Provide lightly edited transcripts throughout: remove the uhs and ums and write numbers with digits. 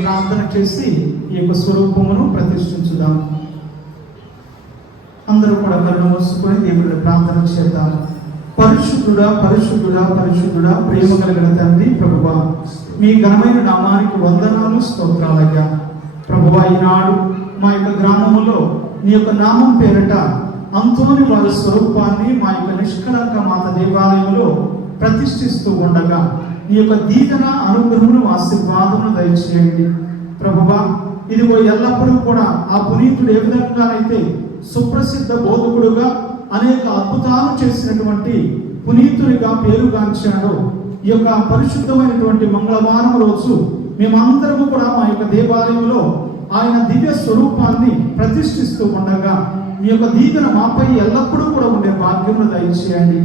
ప్రార్థన చేసి ఈ యొక్క స్వరూపమును ప్రతిష్ఠించుదాం. అందరూ కూడా కళ్ళు మూసుకొని దేవుడి ప్రార్థన చేద్దాం. పరిశుద్ధుడా పరిశుద్ధుడా పరిశుద్ధుడా, ప్రేమ కలిగిన తండ్రి ప్రభువా, మీ ఘనమైన నామానికి వందనాలు స్తోత్రాలయ్యా. ప్రభువా, ఈనాడు మా యొక్క గ్రామంలో నీ యొక్క నామం పేరట అంతోని వారి స్వరూపాన్ని మా యొక్క నిష్కలంక మాత దేవాలయంలో ప్రతిష్ఠిస్తూ ఉండగా నీ యొక్క దీవెన అనుగ్రహమును ఆశీర్వాదమును దయచేయండి ప్రభువా. ఇదిగో ఎల్లప్పుడూ కూడా ఆ పునీతుడు ఏ విధంగానైతే సుప్రసిద్ధ బోధకుడుగా అనేక అద్భుతాలు చేసినటువంటి పునీతునిగా పేరుగాంచాడో, ఈ యొక్క పరిశుద్ధమైనటువంటి మంగళవారం రోజు మేమందరము కూడా మా యొక్క దేవాలయంలో ఆయన దివ్య స్వరూపాన్ని ప్రతిష్ఠిస్తూ ఉండగా మీ యొక్క దీవెన మాపై ఎల్లప్పుడూ కూడా ఉండే భాగ్యమును దయచేయండి.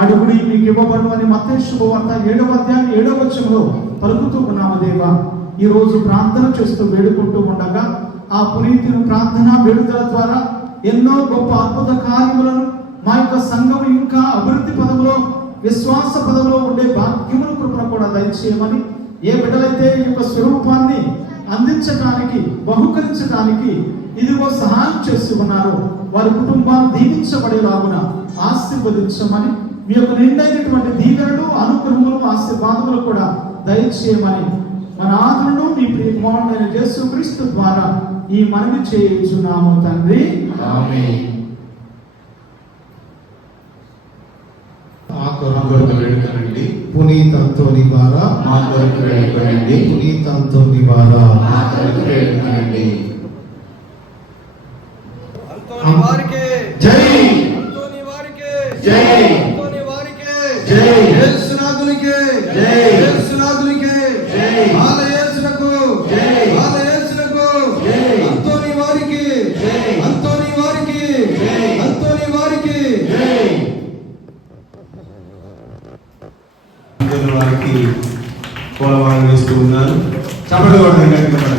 అడుగుడి మీకు ఇవ్వబడు అని మత్తయి శుభవార్త 7వ అధ్యాయం 7వ వచనంలో పలుకుతూ ఉన్నాము దేవా. ఈ రోజు ప్రార్థన చేస్తూ వేడుకుంటూ ఉండగా ఆ పునీతుని ప్రార్థన వేడుదల ద్వారా ఎన్నో గొప్ప అద్భుత కార్యములను మా యొక్క సంఘం ఇంకా అభివృద్ధి పదములో విశ్వాస పదములో ఉండే భాగ్యమును కృపను కూడా దయచేయమని, ఏ బిడ్డలైతే ఈ యొక్క స్వరూపాన్ని అందించడానికి బహుకరించడానికి ఇదిగో సహాయం చేస్తూ ఉన్నారో వారి కుటుంబాన్ని దీవించబడేలాగున ఆశీర్వదించమని, మీ యొక్క నిండైనటువంటి దీవెనలు అనుగ్రహములు ఆశీర్వాదములు కూడా దయచేయమని మన ఆదులను మీ ప్రియ కుమారుడైన యేసుక్రీస్తు ద్వారా ఈ మనవి చేయుచున్నాము తండ్రి, ఆమేన్. పునీత్ అంతోని ద్వారా మా కొరకు వేడుకోండి. పునీత్ అంతోని ద్వారా మా కొరకు వేడుకోండి. అంతోని వారికే జై, అంతోని వారికే జై, అంతోని వారికే జై, యేసునాథునికే జై, యేసునాథునికే జై, ఆలయేసునకు జై, ఆలయేసునకు జై, అంతోని వారికి జై, అంతోని వారికి జై, అంతోని వారికి జై. వారికి పూలమాల వేస్తూ ఉన్నారు. చప్పట్లు కొట్టండి గట్టిగా.